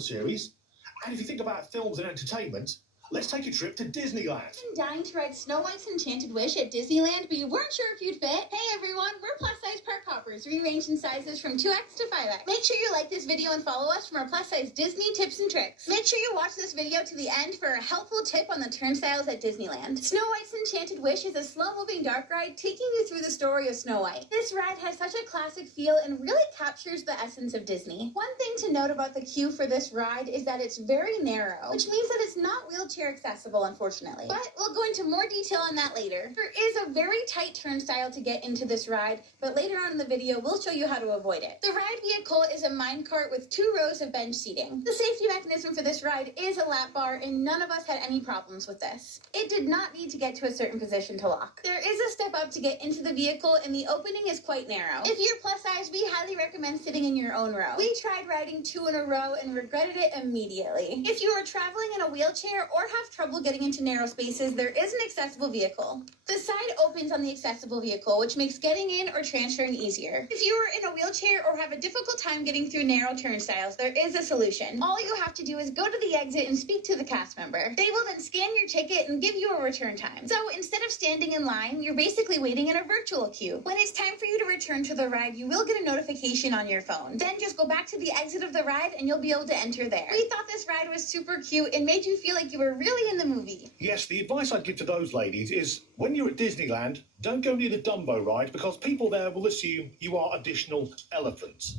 series. And if you think about films and entertainment, let's take a trip to Disneyland. I've been dying to ride Snow White's Enchanted Wish at Disneyland, but you weren't sure if you'd fit. Hey everyone, we're plus-size park hoppers, rearranged in sizes from 2X to 5X. Make sure you like this video and follow us for our plus-size Disney tips and tricks. Make sure you watch this video to the end for a helpful tip on the turnstiles at Disneyland. Snow White's Enchanted Wish is a slow-moving dark ride taking you through the story of Snow White. This ride has such a classic feel and really captures the essence of Disney. One thing to note about the queue for this ride is that it's very narrow, which means that it's not wheelchair accessible, unfortunately. But we'll go into more detail on that later. There is a very tight turnstile to get into this ride, but later on in the video, we'll show you how to avoid it. The ride vehicle is a minecart with 2 rows of bench seating. The safety mechanism for this ride is a lap bar, and none of us had any problems with this. It did not need to get to a certain position to lock. There is a step up to get into the vehicle, and the opening is quite narrow. If you're plus size, we highly recommend sitting in your own row. We tried riding 2 in a row and regretted it immediately. If you are traveling in a wheelchair or have trouble getting into narrow spaces, there is an accessible vehicle. The side opens on the accessible vehicle, which makes getting in or transferring easier. If you are in a wheelchair or have a difficult time getting through narrow turnstiles, there is a solution. All you have to do is go to the exit and speak to the cast member. They will then scan your ticket and give you a return time. So instead of standing in line, you're basically waiting in a virtual queue. When it's time for you to return to the ride, you will get a notification on your phone. Then just go back to the exit of the ride and you'll be able to enter there. We thought this ride was super cute and made you feel like you were really in the movie. Yes, the advice I'd give to those ladies is when you're at Disneyland, don't go near the Dumbo ride because people there will assume you are additional elephants.